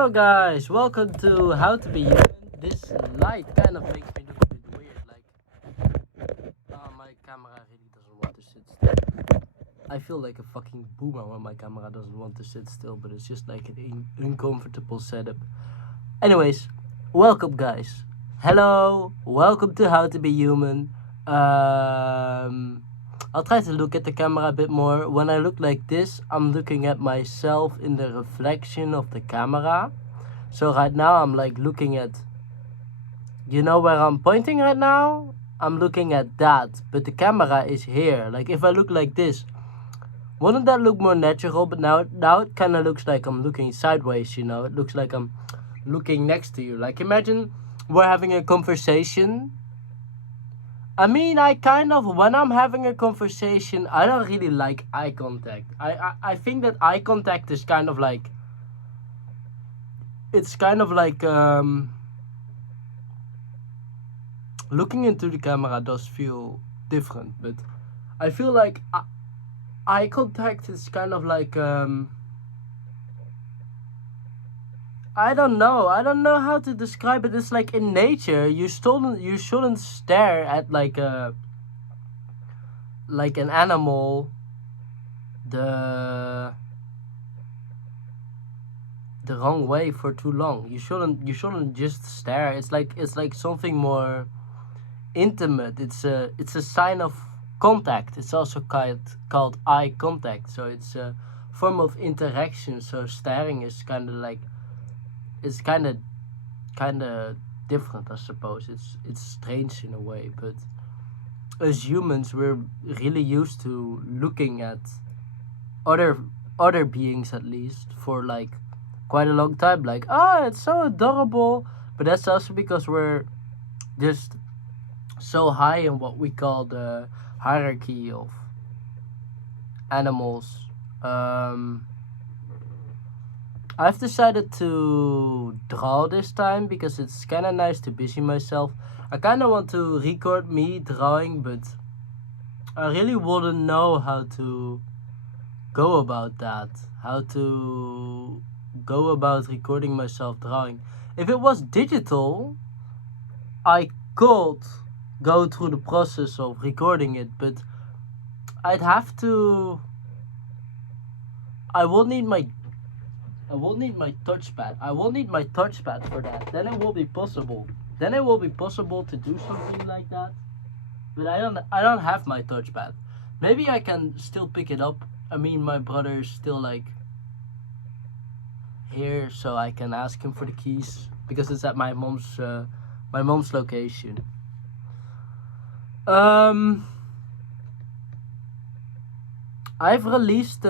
Hello guys, welcome to How to Be Human. This light kind of makes me look a bit weird, my camera really doesn't want to sit still. I feel like a fucking boomer when my camera doesn't want to sit still, but it's just like an uncomfortable setup. Anyways, welcome guys. Hello, welcome to How to Be Human. I'll try to look at the camera a bit more. When I look like this, I'm looking at myself in the reflection of the camera. So right now I'm like looking at, you know where I'm pointing right now? I'm looking at that, but the camera is here. Like if I look like this, wouldn't that look more natural? But now it kind of looks like I'm looking sideways, you know? It looks like I'm looking next to you. Like imagine we're having a conversation. I mean, when I'm having a conversation, I don't really like eye contact. I think that eye contact is kind of like, it's kind of like, looking into the camera does feel different, but I feel like eye contact is kind of like, I don't know how to describe it. It's like in nature, you shouldn't stare at like an animal the wrong way for too long. You shouldn't just stare. It's like something more intimate. It's a sign of contact. It's also called eye contact. So it's a form of interaction. So staring is kind of like, it's kind of different, I suppose. It's strange in a way, but as humans, we're really used to looking at other beings, at least for like quite a long time. Like, it's so adorable, but that's also because we're just so high in what we call the hierarchy of animals. I've decided to draw this time because it's kind of nice to busy myself. I kind of want to record me drawing, but I really wouldn't know how to go about that. How to go about recording myself drawing. If it was digital, I could go through the process of recording it, but I'd have to. I will need my touchpad. I will need my touchpad for that. Then it will be possible. Then it will be possible to do something like that. But I don't have my touchpad. Maybe I can still pick it up. I mean, my brother is still like here, so I can ask him for the keys because it's at my mom's location. I've released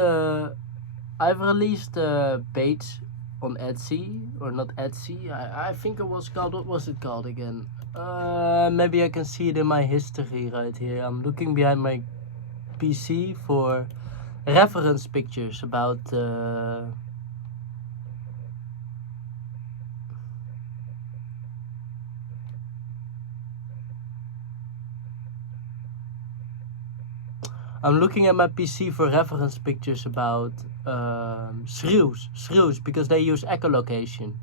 a page on Etsy, or not Etsy. I think it was called, what was it called again? Maybe I can see it in my history right here. I'm looking behind my PC for reference pictures about I'm looking at my PC for reference pictures about shrews, because they use echolocation.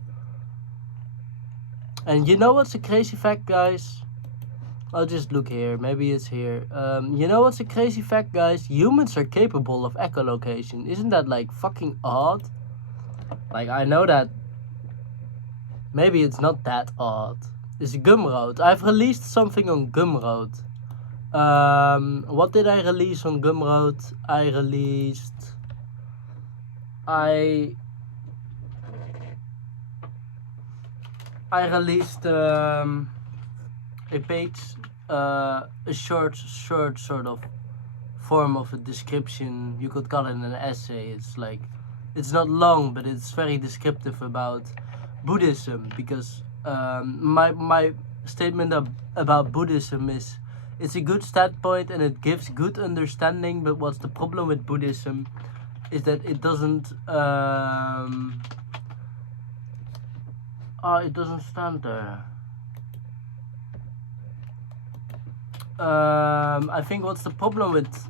And you know what's a crazy fact, guys? I'll just look here, maybe it's here. You know what's a crazy fact, guys? Humans are capable of echolocation. Isn't that like fucking odd? Like, I know that maybe it's not that odd. It's Gumroad. I've released something on Gumroad. What did I release on Gumroad? I released a page, a short sort of form of a description. You could call it an essay. It's like, it's not long, but it's very descriptive about Buddhism, because my statement about Buddhism is, it's a good standpoint and it gives good understanding, but what's the problem with Buddhism is that it doesn't it doesn't stand there. I think what's the problem with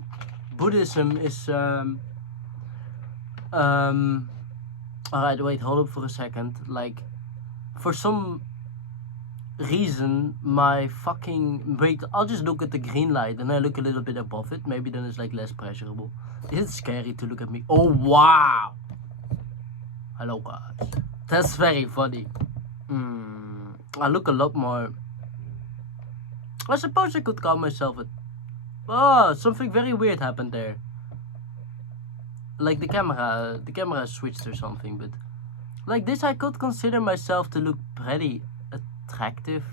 Buddhism is Alright, wait, hold up for a second. Like, for some reason, my fucking brake. I'll just look at the green light and I look a little bit above it. Maybe then it's like less pleasurable. Is it scary to look at me? Oh, wow! Hello, guys. That's very funny. I look a lot more. I suppose I could call myself a. Oh, something very weird happened there. Like the camera switched or something, but like this I could consider myself to look pretty attractive.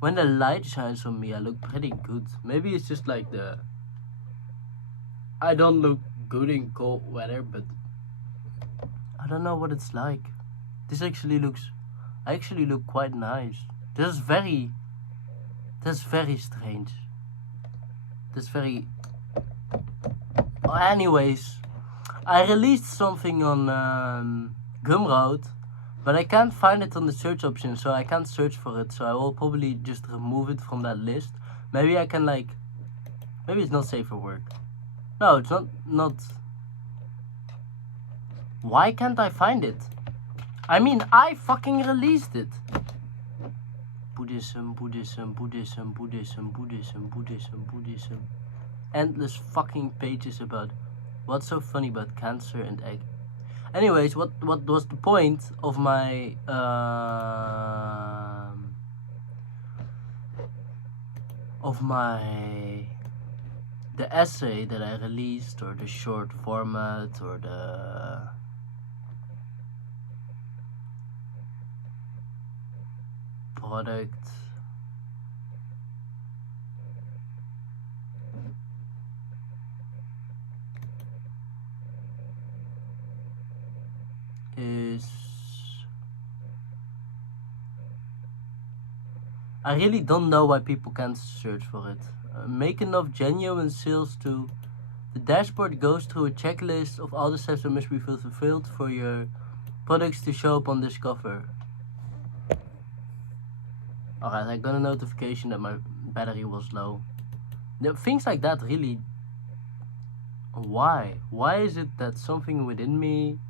When the light shines on me, I look pretty good. Maybe it's just like the. I don't look good in cold weather, but I don't know what it's like. This actually looks. I actually look quite nice. That's very strange. That's very. Anyways, I released something on Gumroad, but I can't find it on the search option, so I can't search for it. So I will probably just remove it from that list. Maybe I can like. Maybe it's not safe for work. No, it's not. Why can't I find it? I mean, I fucking released it. Buddhism. Endless fucking pages about what's so funny about cancer and egg. Anyways, what was the point of my the essay that I released, or the short format, or the product? Is I really don't know why people can't search for it. Make enough genuine sales to. The dashboard goes through a checklist of all the steps that must be fulfilled for your products to show up on this cover. Alright, I got a notification that my battery was low. Things like that really. Why? Why is it that something within me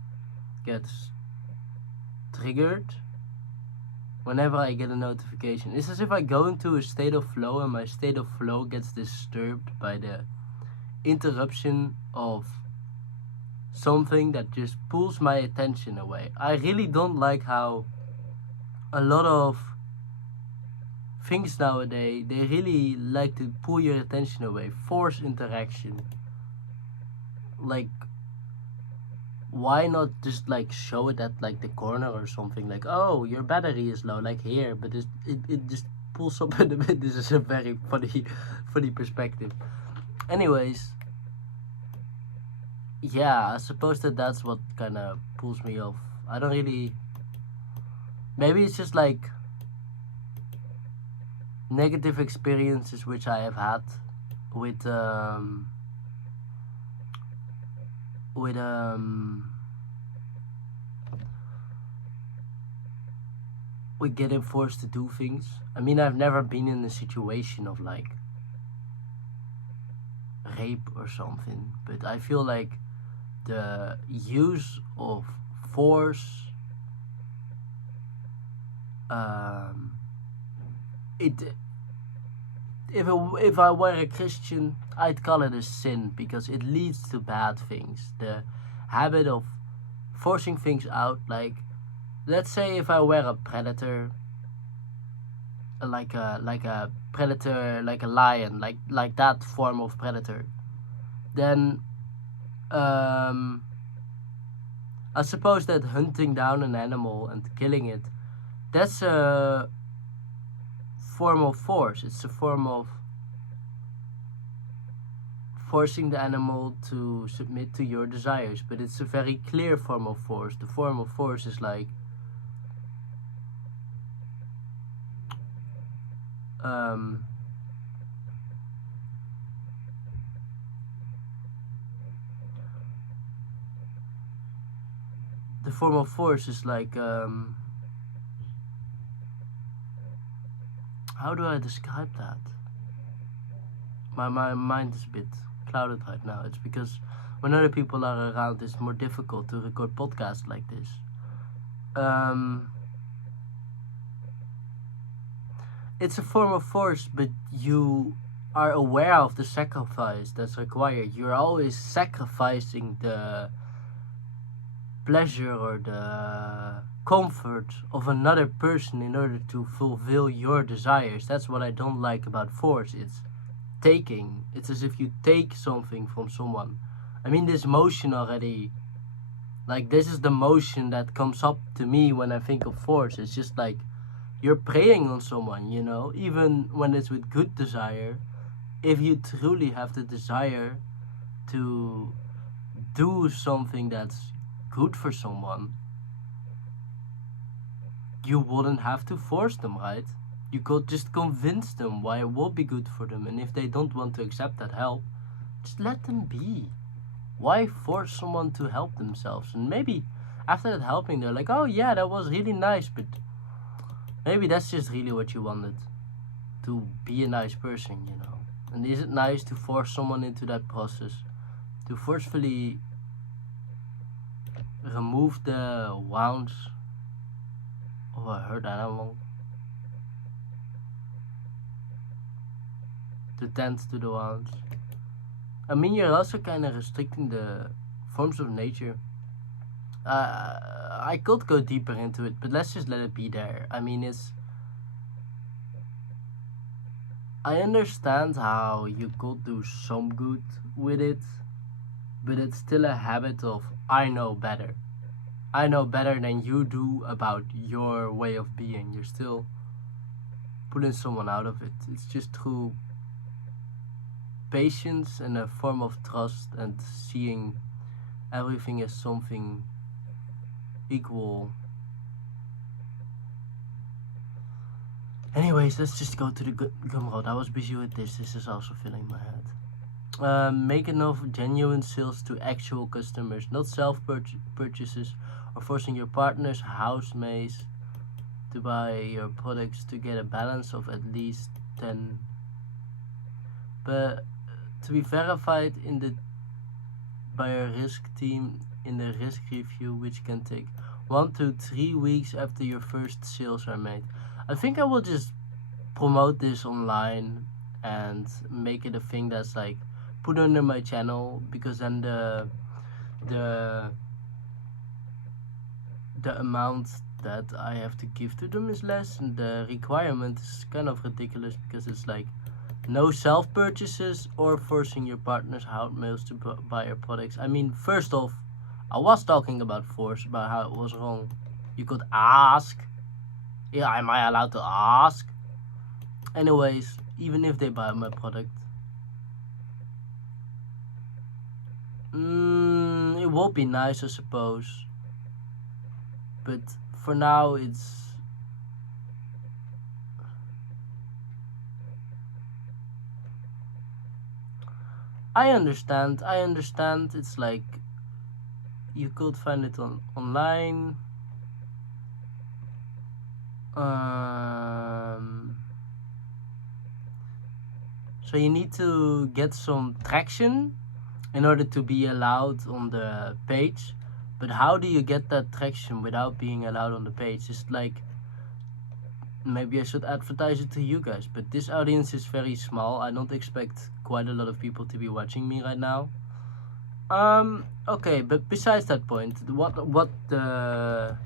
gets triggered whenever I get a notification? It's as if I go into a state of flow and my state of flow gets disturbed by the interruption of something that just pulls my attention away. I really don't like how a lot of things nowadays, they really like to pull your attention away, force interaction. Like, why not just like show it at like the corner or something, like, oh, your battery is low, like here, but it just pulls up in a bit. This is a very funny perspective. Anyways, yeah, I suppose that's what kind of pulls me off. I don't really. Maybe it's just like negative experiences which I have had with with getting forced to do things. I mean, I've never been in a situation of like rape or something, but I feel like the use of force, if I were a Christian, I'd call it a sin because it leads to bad things. The habit of forcing things out, like, let's say if I were a predator, like a predator, like a lion, like that form of predator, then I suppose that hunting down an animal and killing it, that's a form of force. It's a form of forcing the animal to submit to your desires, but it's a very clear form of force. The form of force is like the form of force is like how do I describe that? My mind is a bit clouded right now. It's because when other people are around, it's more difficult to record podcasts like this. It's a form of force, but you are aware of the sacrifice that's required. You're always sacrificing the pleasure or the comfort of another person in order to fulfill your desires. That's what I don't like about force. It's taking. It's as if you take something from someone. I mean, this motion already, like, this is the motion that comes up to me when I think of force. It's just like you're preying on someone, you know, even when it's with good desire. If you truly have the desire to do something that's good for someone, you wouldn't have to force them, right? You could just convince them why it will be good for them, and if they don't want to accept that help, just let them be. Why force someone to help themselves? And maybe after that helping, they're like, oh yeah, that was really nice, but maybe that's just really what you wanted, to be a nice person, you know. And is it nice to force someone into that process? To forcefully remove the wounds of a hurt animal? To tend to the wounds? I mean, you're also kind of restricting the forms of nature. I could go deeper into it, but let's just let it be there. I mean, I understand how you could do some good with it, but it's still a habit of I know better. I know better than you do about your way of being. You're still pulling someone out of it. It's just through patience and a form of trust and seeing everything as something equal. Anyways, let's just go to the Gumroad. I was busy with this. This is also filling my head. Make enough genuine sales to actual customers, not self-purchases or forcing your partner's housemates to buy your products to get a balance of at least 10. But to be verified by a risk team in the risk review, which can take 1 to 3 weeks after your first sales are made. I think I will just promote this online and make it a thing that's like put under my channel, because then the amount that I have to give to them is less, and the requirement is kind of ridiculous because it's like no self purchases or forcing your partner's housemates to buy your products. I mean, first off, I was talking about force, about how it was wrong. You could ask. Yeah, am I allowed to ask? Anyways, even if they buy my product, it will be nice, I suppose. But for now, I understand. It's like you could find it online. So you need to get some traction in order to be allowed on the page. But how do you get that traction without being allowed on the page? It's like, maybe I should advertise it to you guys, but this audience is very small. I don't expect quite a lot of people to be watching me right now. Okay, but besides that point, what the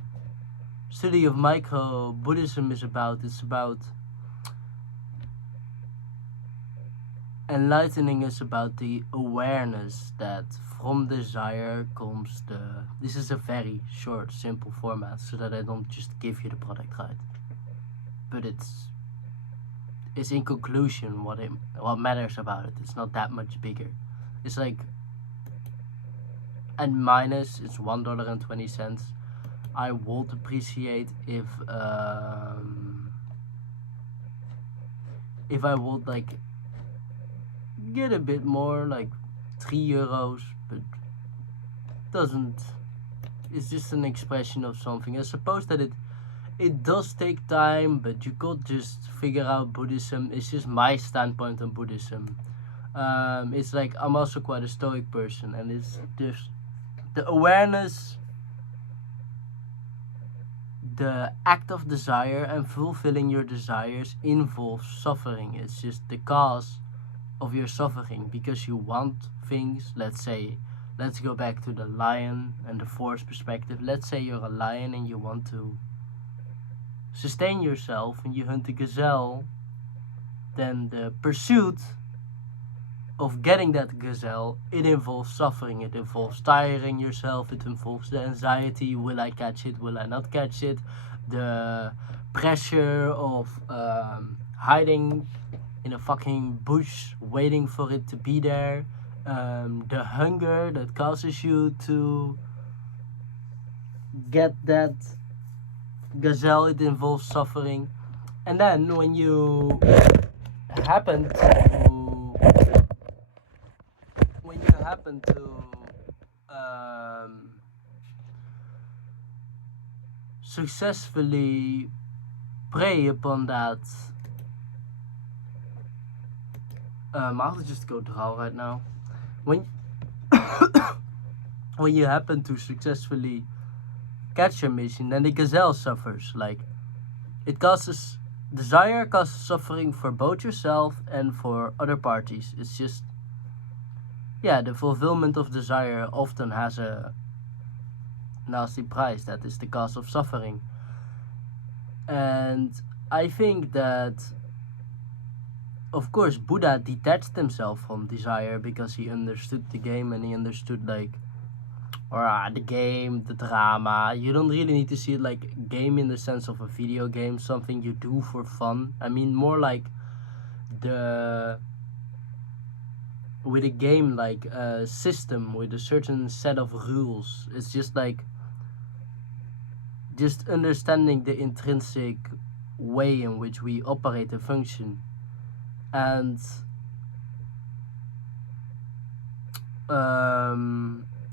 study of micro Buddhism is about, it's about enlightening us about the awareness that from desire comes this is a very short, simple format, so that I don't just give you the product, right? But it's in conclusion what matters about it. It's not that much bigger. It's like, and minus, it's $1.20. I would appreciate if I would like get a bit more, like €3, but it's just an expression of something. I suppose that it does take time, but you could just figure out Buddhism. It's just my standpoint on Buddhism. It's like I'm also quite a stoic person, and it's just the awareness, the act of desire and fulfilling your desires involves suffering. It's just the cause of your suffering because you want things. Let's say, let's go back to the lion and the force perspective. Let's say you're a lion and you want to sustain yourself and you hunt a gazelle. Then the pursuit of getting that gazelle, it involves suffering, it involves tiring yourself, it involves the anxiety, will I catch it, will I not catch it, the pressure of hiding in a fucking bush waiting for it to be there, the hunger that causes you to get that gazelle, it involves suffering. And then when you happen to successfully prey upon that, I'll just go draw right now. When when you happen to successfully catch your mission, then the gazelle suffers. Like, it causes desire, causes suffering for both yourself and for other parties. It's just, yeah, the fulfillment of desire often has a nasty price. That is the cause of suffering. And I think that, of course, Buddha detached himself from desire because he understood the game and he understood, like, or the game, the drama. You don't really need to see it like game in the sense of a video game, something you do for fun. I mean, more like the with a game, like a system with a certain set of rules. It's just like just understanding the intrinsic way in which we operate and function. And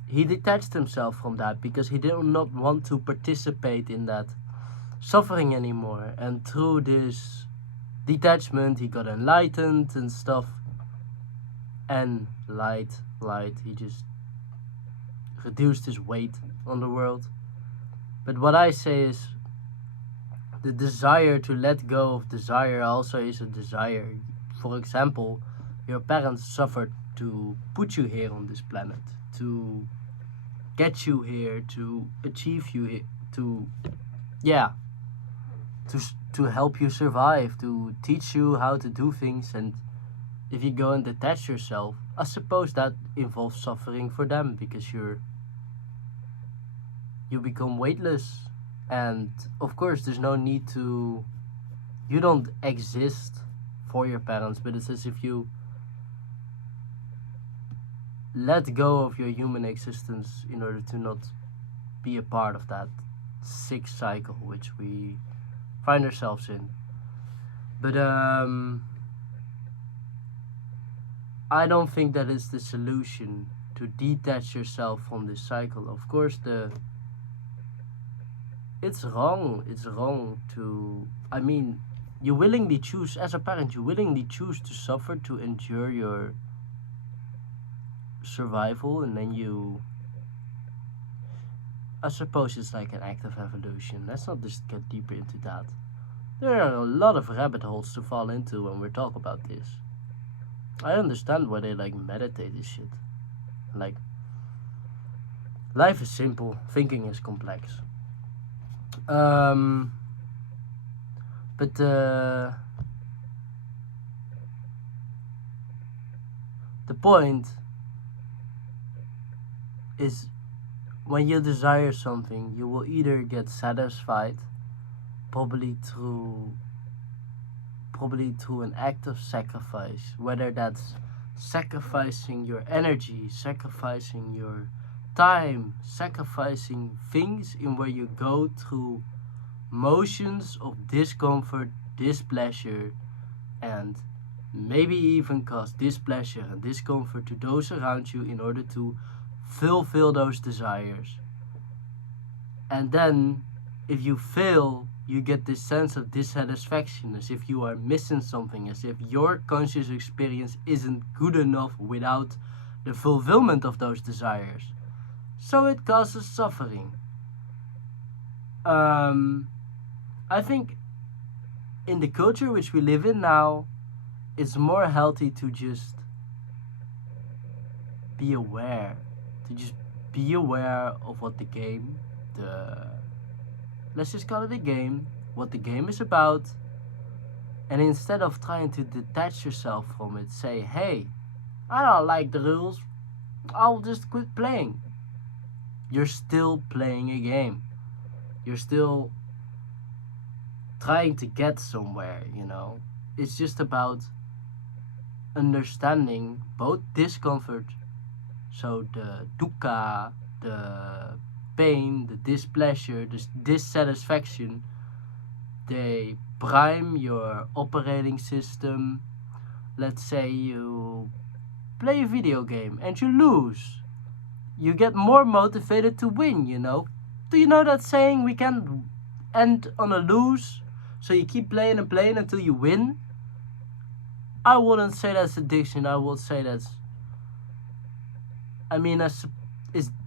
he detached himself from that because he did not want to participate in that suffering anymore. And through this detachment, he got enlightened and stuff. And light, he just reduced his weight on the world. But what I say is, the desire to let go of desire also is a desire. For example, your parents suffered to put you here on this planet, to get you here, to achieve you here, to help you survive, to teach you how to do things. And if you go and detach yourself, I suppose that involves suffering for them because you become weightless. And of course, there's no need to, you don't exist for your parents, but it's as if you let go of your human existence in order to not be a part of that sick cycle which we find ourselves in. But I don't think that is the solution, to detach yourself from this cycle. Of course, it's wrong to, I mean, you willingly choose, as a parent, you willingly choose to suffer, to endure your survival, and then I suppose it's like an act of evolution. Let's not just get deeper into that. There are a lot of rabbit holes to fall into when we talk about this. I understand why they like meditate this shit. Like, life is simple, thinking is complex. But the point is, when you desire something, you will either get satisfied, probably through an act of sacrifice, whether that's sacrificing your energy, sacrificing your time, sacrificing things in where you go through motions of discomfort, displeasure, and maybe even cause displeasure and discomfort to those around you in order to fulfill those desires. And then, if you fail you get this sense of dissatisfaction, as if you are missing something, as if your conscious experience isn't good enough without the fulfillment of those desires. So it causes suffering. I think in the culture which we live in now, it's more healthy to just be aware. To just be aware of what let's just call it a game, what the game is about, and instead of trying to detach yourself from it, say, hey, I don't like the rules, I'll just quit playing. You're still playing a game. You're still trying to get somewhere, It's just about understanding both discomfort, so the dukkha, the pain, the displeasure, the dissatisfaction, they prime your operating system. Let's say you play a video game and you lose. You get more motivated to win, Do you know that saying, we can end on a lose? So you keep playing and playing until you win? I wouldn't say that's addiction. I would say it's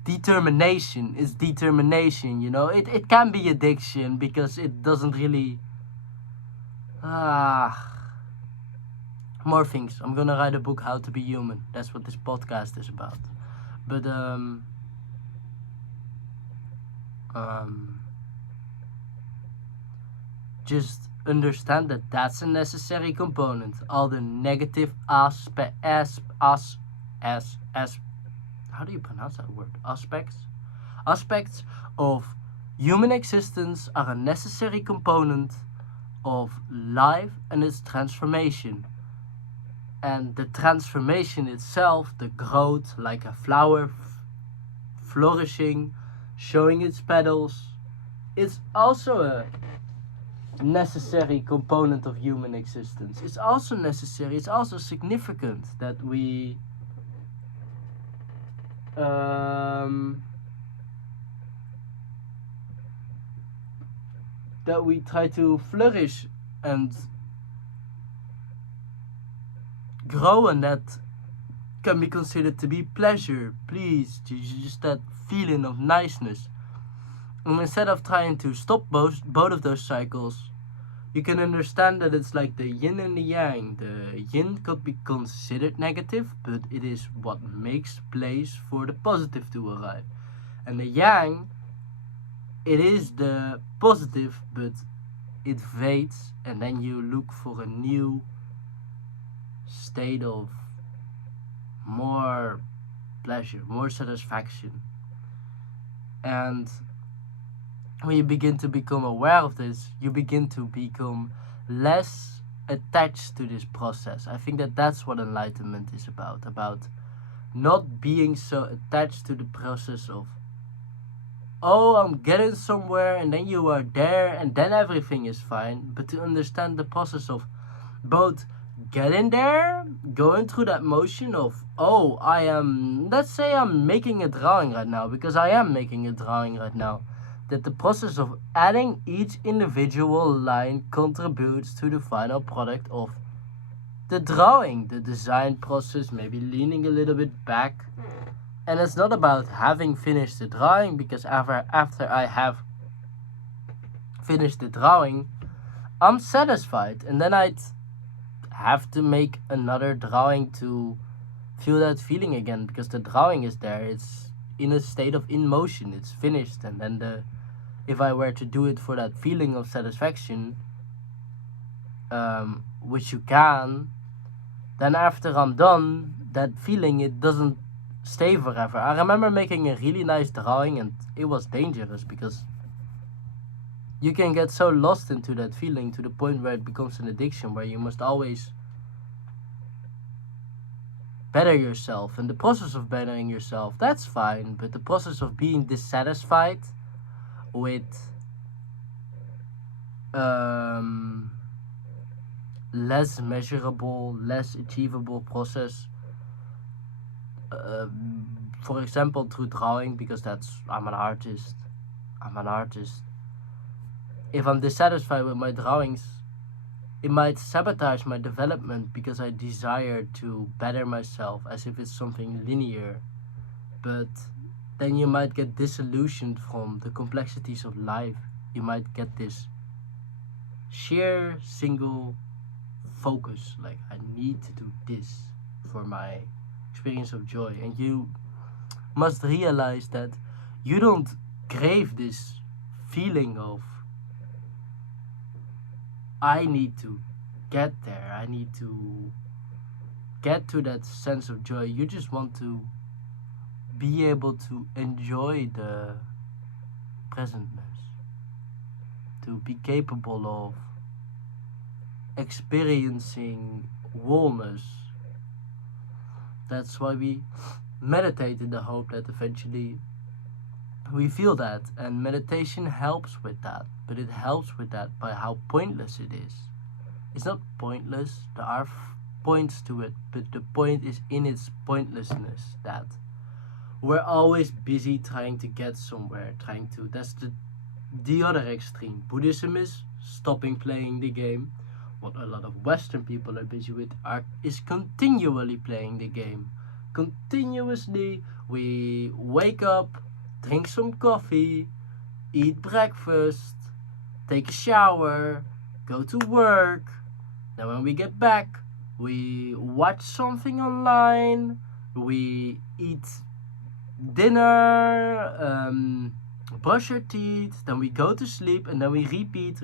determination. It's determination, It can be addiction because it doesn't really... more things. I'm gonna write a book, How to Be Human. That's what this podcast is about. But just understand that that's a necessary component. All the negative how do you pronounce that word? Aspects of human existence are a necessary component of life and its transformation. And the transformation itself, the growth, like a flower flourishing, showing its petals, it's also a necessary component of human existence. It's also necessary, it's also significant that we try to flourish and grow, and that can be considered to be pleasure, please, just that feeling of niceness. And instead of trying to stop both of those cycles, you can understand that it's like the yin and the yang. The yin could be considered negative, but it is what makes place for the positive to arrive. And the yang, it is the positive, but it fades, and then you look for a new state of more pleasure, more satisfaction. And when you begin to become aware of this, you begin to become less attached to this process. I think that that's what enlightenment is about not being so attached to the process of, oh, I'm getting somewhere, and then you are there, and then everything is fine, but to understand the process of both getting there, going through that motion of, oh, let's say I'm making a drawing right now, because I am making a drawing right now, that the process of adding each individual line contributes to the final product of the drawing, the design process, maybe leaning a little bit back. And it's not about having finished the drawing, because after I have finished the drawing, I'm satisfied, and then I'd have to make another drawing to feel that feeling again, because the drawing is there, it's in a state of in motion, it's finished. And then if I were to do it for that feeling of satisfaction, which you can, then after I'm done, that feeling, it doesn't stay forever. I remember making a really nice drawing, and it was dangerous because you can get so lost into that feeling to the point where it becomes an addiction, where you must always better yourself. And the process of bettering yourself, that's fine, but the process of being dissatisfied with less measurable, less achievable process, for example through drawing, because I'm an artist, if I'm dissatisfied with my drawings, it might sabotage my development because I desire to better myself as if it's something linear. But then you might get disillusioned from the complexities of life. You might get this sheer single focus, like I need to do this for my experience of joy. And you must realize that you don't crave this feeling of I need to get there, I need to get to that sense of joy. You just want to be able to enjoy the presentness, to be capable of experiencing wholeness. That's why we meditate in the hope that eventually we feel that, and meditation helps with that, but it helps with that by how pointless it is. It's not pointless, there are points to it, but the point is in its pointlessness, that we're always busy trying to get somewhere, that's the other extreme. Buddhism is stopping playing the game. What a lot of Western people are busy with is continually playing the game. Continuously, we wake up, drink some coffee, eat breakfast, take a shower, go to work. Then when we get back, we watch something online, we eat dinner, brush our teeth, then we go to sleep, and then we repeat,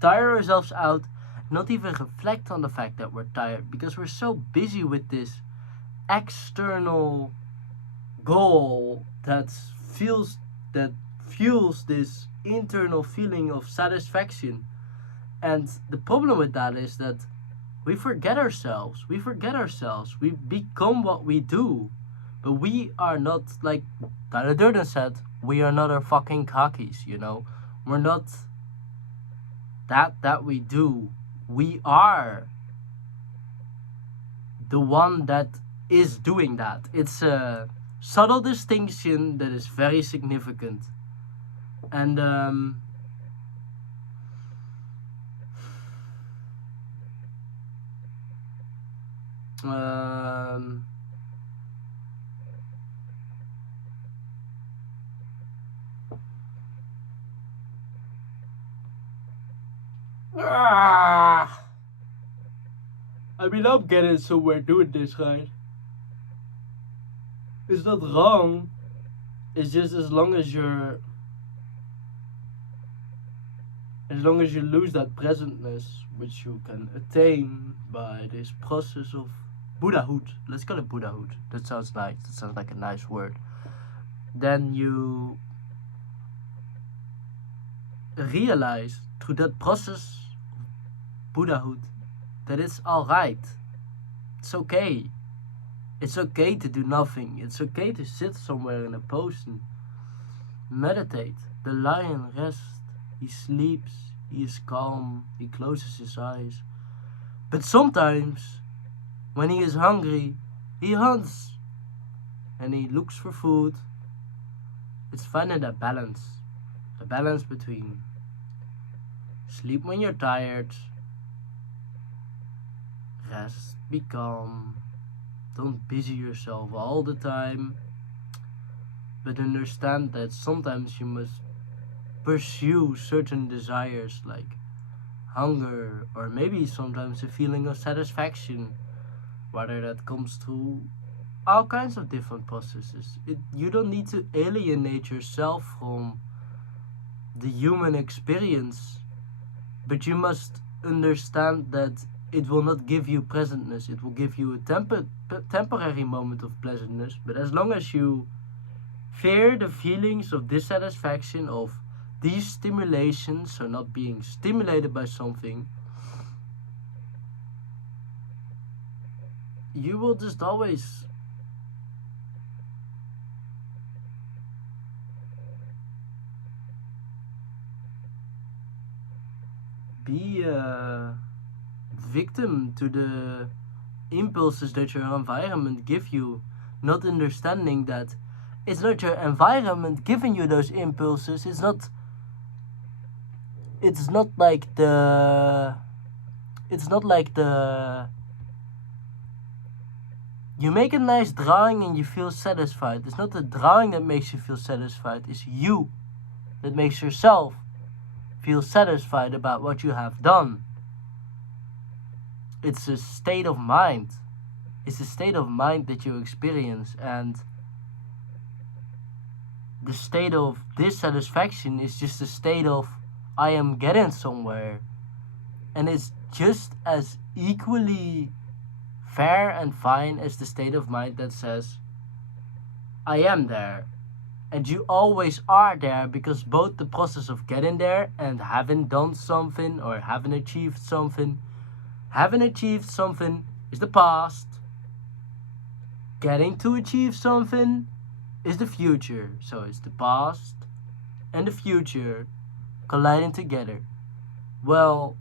tire ourselves out, not even reflect on the fact that we're tired because we're so busy with this external goal that fuels this internal feeling of satisfaction. And the problem with that is that we forget ourselves. We become what we do. But we are not, like Tyler Durden said, we are not our fucking cockies, you know? We're not that we do. We are the one that is doing that. It's a subtle distinction that is very significant. And I mean, I'm getting somewhere doing this, right? It's not wrong. It's just as long as you lose that presentness, which you can attain by this process of Buddhahood. Let's call it Buddhahood. That sounds nice. That sounds like a nice word. Then you realize through that process of Buddhahood that it's alright. It's okay. It's okay to do nothing. It's okay to sit somewhere in a pose and meditate. The lion rests. He sleeps. He is calm. He closes his eyes. But sometimes, when he is hungry, he hunts. And he looks for food. It's finding that balance. The balance between sleep when you're tired, rest, be calm, don't busy yourself all the time, but understand that sometimes you must pursue certain desires like hunger, or maybe sometimes a feeling of satisfaction, whether that comes through all kinds of different processes. You don't need to alienate yourself from the human experience, but you must understand that it will not give you presentness. It will give you a temporary moment of pleasantness, but as long as you fear the feelings of dissatisfaction, of these stimulations, so not being stimulated by something, you will just always be a victim to the impulses that your environment give you, not understanding that It's not your environment giving you those impulses. It's not like the you make a nice drawing and you feel satisfied. It's not the drawing that makes you feel satisfied. It's you that makes yourself feel satisfied about what you have done. It's a state of mind. It's a state of mind that you experience, and the state of dissatisfaction is just a state of I am getting somewhere. And it's just as equally fair and fine as the state of mind that says I am there. And you always are there, because both the process of getting there and having done something or having achieved something is the past. Getting to achieve something is the future. So it's the past and the future colliding together. Well,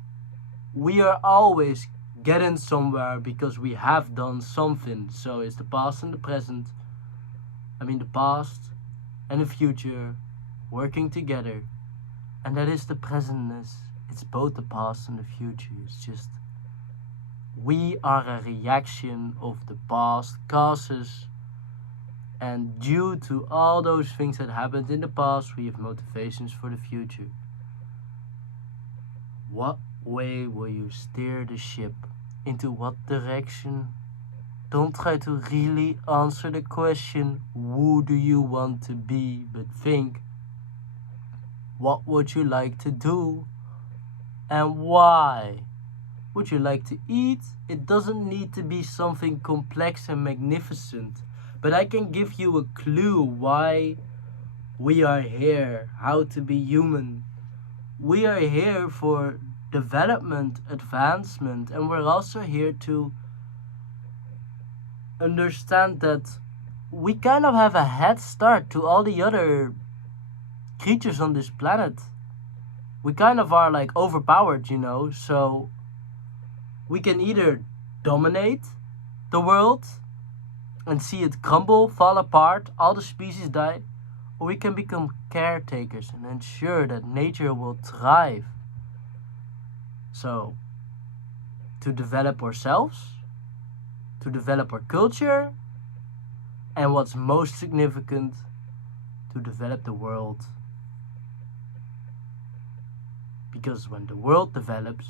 we are always getting somewhere because we have done something. So it's the past and the present. The past and the future working together. And that is the presentness. It's both the past and the future. It's just we are a reaction of the past causes, and due to all those things that happened in the past, we have motivations for the future. What way will you steer the ship? Into what direction? Don't try to really answer the question, who do you want to be, but think, what would you like to do and why? Would you like to eat? It doesn't need to be something complex and magnificent, but I can give you a clue why we are here, how to be human. We are here for development, advancement, and we're also here to understand that we kind of have a head start to all the other creatures on this planet. We kind of are like overpowered, so we can either dominate the world and see it crumble, fall apart, all the species die, or we can become caretakers and ensure that nature will thrive. So, to develop ourselves, to develop our culture, and what's most significant, to develop the world. Because when the world develops,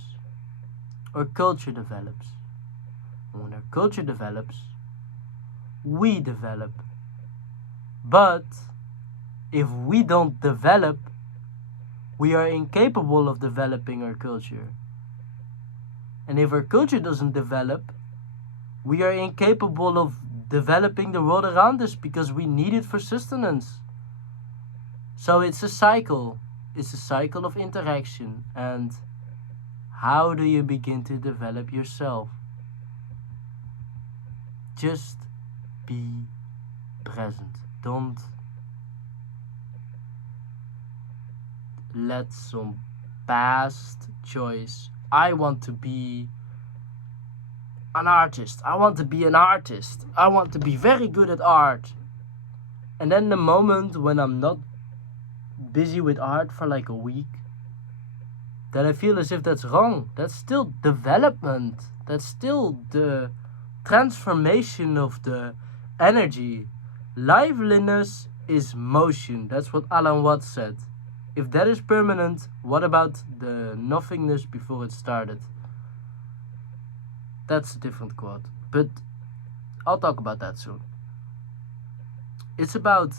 our culture develops. And when our culture develops, we develop. But if we don't develop, we are incapable of developing our culture. And if our culture doesn't develop, we are incapable of developing the world around us because we need it for sustenance. So it's a cycle. It's a cycle of interaction. And how do you begin to develop yourself? Just be present. Don't let some past choice. I want to be an artist. I want to be an artist. I want to be very good at art. And then the moment when I'm not busy with art for like a week, then I feel as if that's wrong. That's still development. That's still the transformation of the energy. Liveliness is motion. That's what Alan Watts said. If that is permanent, what about the nothingness before it started? That's a different quote, but I'll talk about that soon. It's about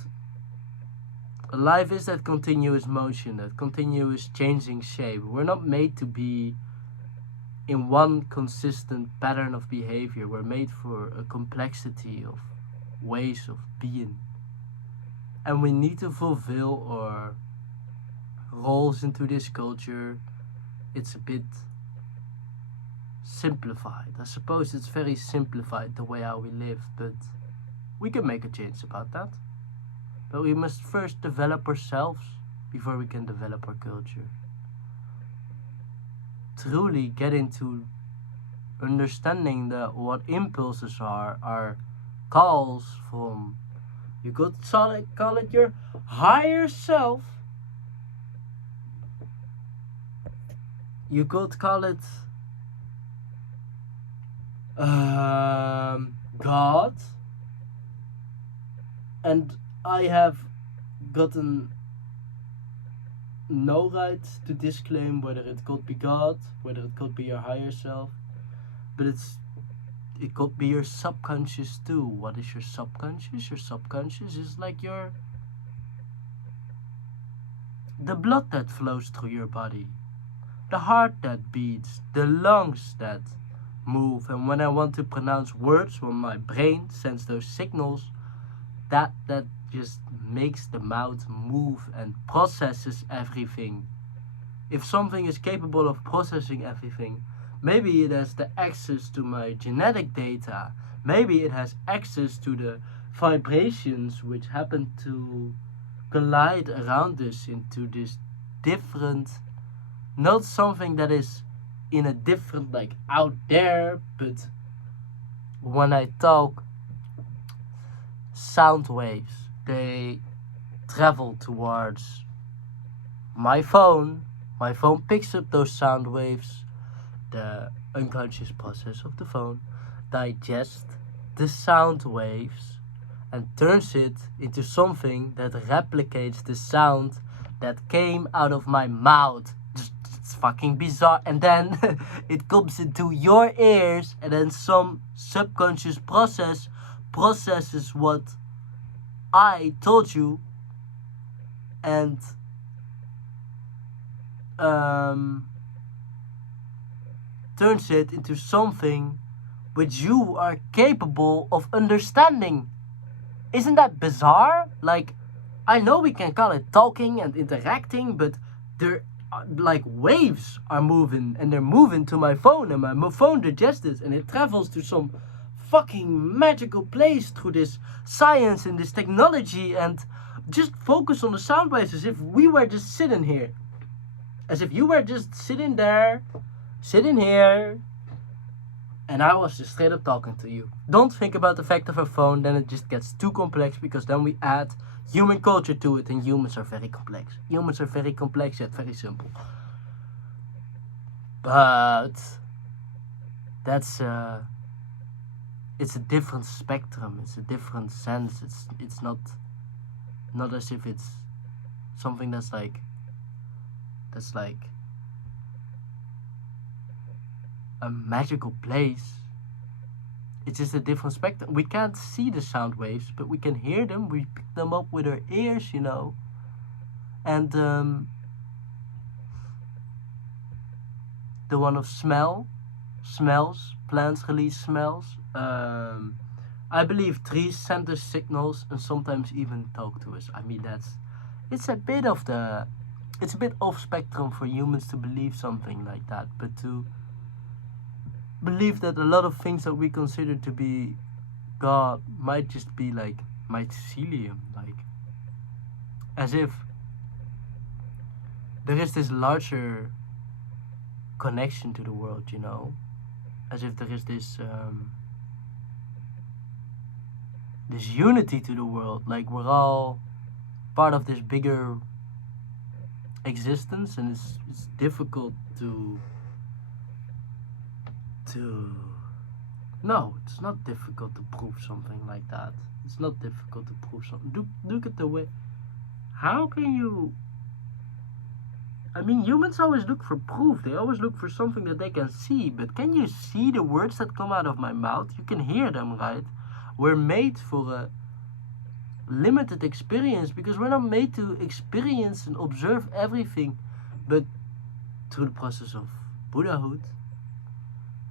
life is that continuous motion, that continuous changing shape. We're not made to be in one consistent pattern of behavior. We're made for a complexity of ways of being. And we need to fulfill our roles into this culture. It's a bit simplified. I suppose it's very simplified the way how we live, but we can make a change about that. But we must first develop ourselves before we can develop our culture. Truly get into understanding that what impulses are calls from You could call it your higher self. You could call it God. And I have gotten no right to disclaim whether it could be God, whether it could be your higher self, but it could be your subconscious too. What is your subconscious? Your subconscious is like the blood that flows through your body, the heart that beats, the lungs that move, and when I want to pronounce words, when my brain sends those signals, that just makes the mouth move and processes everything. If something is capable of processing everything, maybe it has the access to my genetic data. Maybe it has access to the vibrations which happen to collide around us into this different, not something that is in a different, like out there, but when I talk, sound waves, they travel towards my phone. My phone picks up those sound waves. The unconscious process of the phone digests the sound waves and turns it into something that replicates the sound that came out of my mouth. It's fucking bizarre. And then it comes into your ears, and then some subconscious processes what I told you, and turns it into something which you are capable of understanding. Isn't that bizarre? Like, I know we can call it talking and interacting, but they're like waves are moving, and they're moving to my phone, and my phone digests it, and it travels to some fucking magical place through this science and this technology, and just focus on the sound waves as if we were just sitting here. As if you were just sitting there, sitting here, and I was just straight up talking to you. Don't think about the fact of a phone, then it just gets too complex, because then we add human culture to it, and humans are very complex. Humans are very complex yet very simple. But that's it's a different spectrum. It's a different sense. It's not as if it's something that's like a magical place. It's just a different spectrum. We can't see the sound waves, but we can hear them. We pick them up with our ears, you know. And the one of smells, plants release smells. I believe trees send us signals and sometimes even talk to us. I mean, it's a bit off spectrum for humans to believe something like that, but to believe that a lot of things that we consider to be God might just be like mycelium, like as if there is this larger connection to the world, you know, as if there is this unity to the world, like we're all part of this bigger existence, and it's difficult to no, it's not difficult to prove something like that. It's not difficult to prove something. Look at the way. How can you? I mean, humans always look for proof. They always look for something that they can see. But can you see the words that come out of my mouth? You can hear them, right? We're made for a limited experience, because we're not made to experience and observe everything, but through the process of Buddhahood,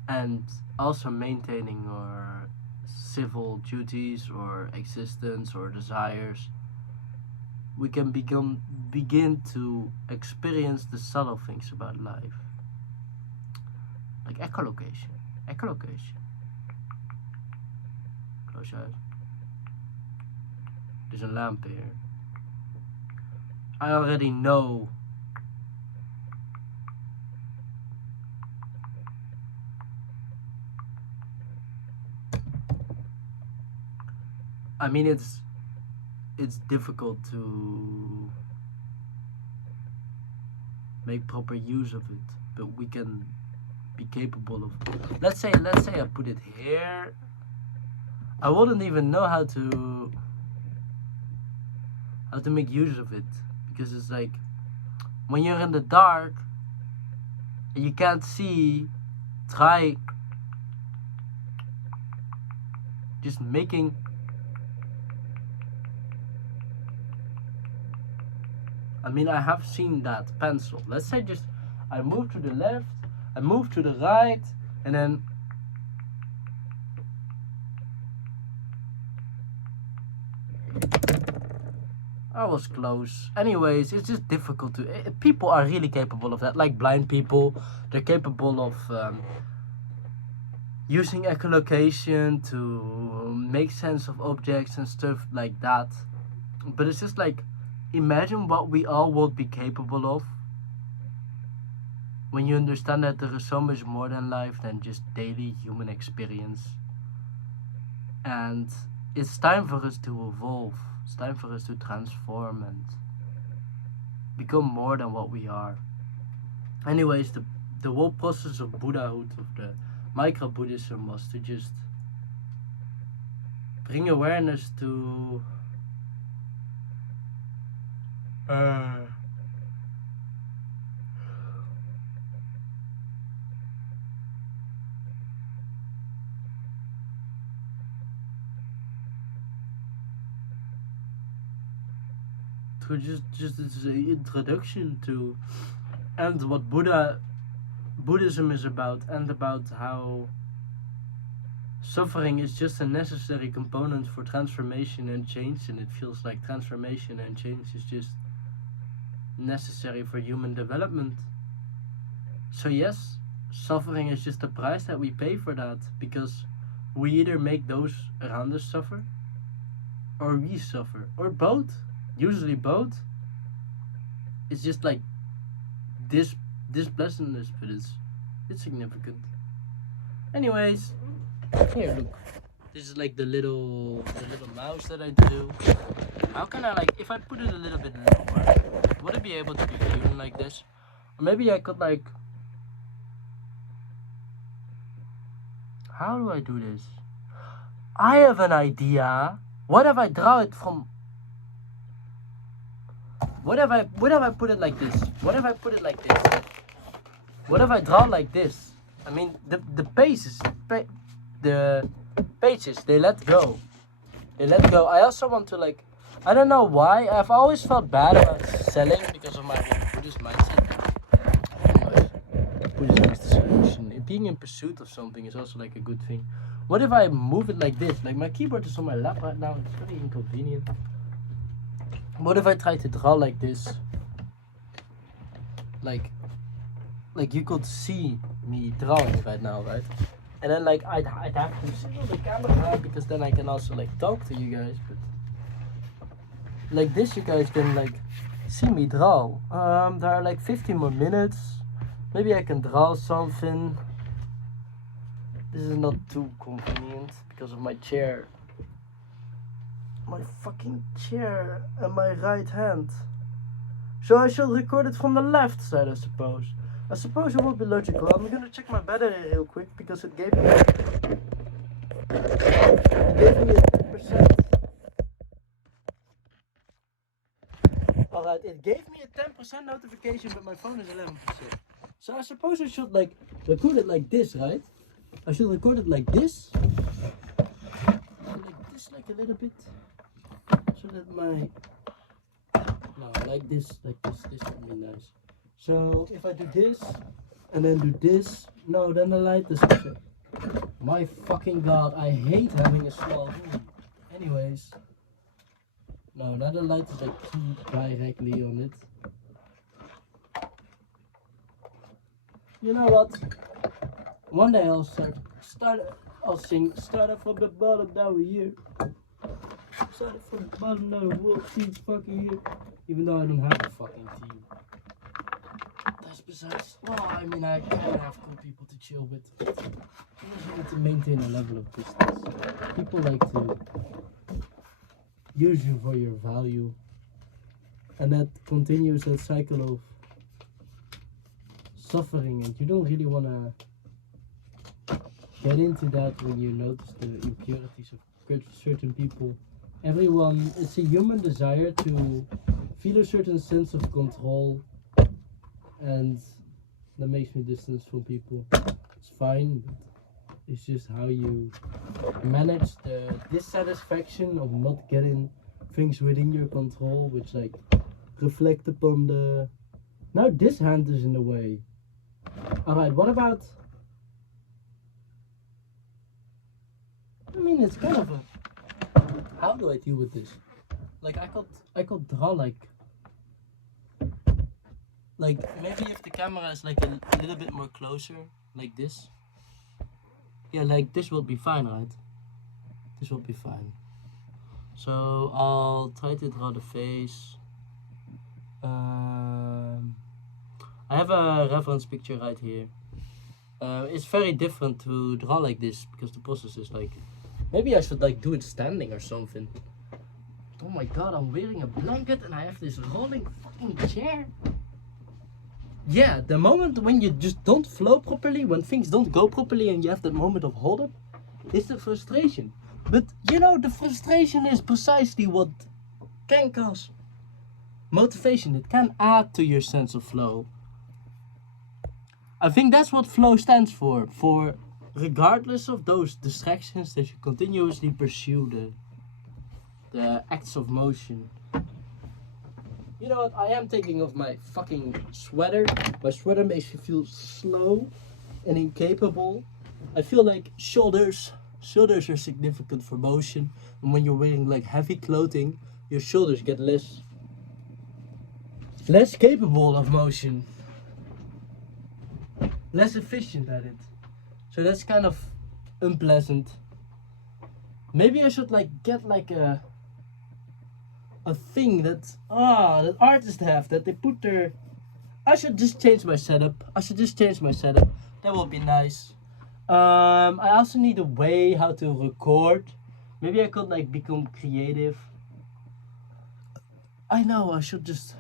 and also maintaining our civil duties or existence or desires, we can begin to experience the subtle things about life, like echolocation. Close your eyes. There's a lamp here. I already know I mean, it's it's difficult to make proper use of it, but we can be capable of. Let's say I put it here. I wouldn't even know how to make use of it, because it's like when you're in the dark and you can't see, try just making I have seen that pencil. Let's say just I move to the left, I move to the right, and then I was close. Anyways, it's just difficult to. People are really capable of that. Like blind people, they're capable of using echolocation to make sense of objects and stuff like that. But it's just like, imagine what we all would be capable of when you understand that there is so much more than life than just daily human experience. And it's time for us to evolve. It's time for us to transform and become more than what we are. Anyways, the whole process of Buddhahood, of the micro Buddhism, was to just bring awareness to to just as an introduction to and what Buddhism is about, and about how suffering is just a necessary component for transformation and change, and it feels like transformation and change is just necessary for human development. So yes, suffering is just the price that we pay for that, because we either make those around us suffer, or we suffer, or both. Usually both. It's just like this blessedness, but it's significant. Anyways, here look. This is like the little mouse that I do. How can I, like, if I put it a little bit lower, would it be able to be viewed like this? Or maybe I could, like, how do I do this? I have an idea. What if I draw it from? What if I put it like this? What if I put it like this? What if I draw like this? I mean, the pages, they let go. They let go. I also want to, like, I don't know why. I've always felt bad about selling because of my Buddhist mindset. Buddhism is the solution. Being in pursuit of something is also like a good thing. What if I move it like this? Like, my keyboard is on my lap right now. It's very inconvenient. What if I try to draw like this? Like you could see me drawing right now, right? And then, like, I'd have to sit on the camera, because then I can also, like, talk to you guys. But like this, you guys can, like, see me draw. There are like 15 more minutes. Maybe I can draw something. This is not too convenient because of my chair. My fucking chair and my right hand. So I shall record it from the left side, I suppose. I suppose it would be logical. I'm gonna check my battery real quick, because it gave me 10%. Alright, it gave me a 10% notification, but my phone is 11%. So I suppose I should, like, record it like this, right? I should record it like this. Like this, like a little bit. So that my... No, like this would be nice. So if I do this, and then do this, no, then the light doesn't show. My fucking god, I hate having a small room. Anyways. No, now the light is, like, keyed directly on it. You know what? One day I'll sing, start it from the bottom down here. Start it from the bottom down, the whole team's fucking here. Even though I don't have a fucking team. That's besides, well, I mean, I can have cool people to chill with. I just need to maintain a level of distance. People like to use you for your value. And that continues that cycle of suffering, and you don't really want to get into that when you notice the impurities of certain people. Everyone, it's a human desire to feel a certain sense of control, and that makes me distance from people. It's fine, but it's just how you manage the dissatisfaction of not getting things within your control, which like reflect upon the... Now this hand is in the way. Alright, what about... I mean, it's kind of a... How do I deal with this? Like, I could draw like maybe if the camera is like a little bit more closer, like this. Yeah, like this will be fine, right? This will be fine. So I'll try to draw the face. I have a reference picture right here. It's very different to draw like this because the process is like... Maybe I should like do it standing or something. Oh my god, I'm wearing a blanket and I have this rolling fucking chair. Yeah, the moment when you just don't flow properly, when things don't go properly and you have that moment of hold up, it's the frustration. But you know, the frustration is precisely what can cause motivation. It can add to your sense of flow. I think that's what flow stands for. For regardless of those distractions, that you continuously pursue the acts of motion. You know what, I am taking off my fucking sweater. My sweater makes me feel slow and incapable. I feel like shoulders are significant for motion. And when you're wearing like heavy clothing, your shoulders get less capable of motion. Less efficient at it. So that's kind of unpleasant. Maybe I should like get like a thing that artists have, that they put their... I should just change my setup. That would be nice. I also need a way how to record. Maybe I could like become creative. I know, I should just...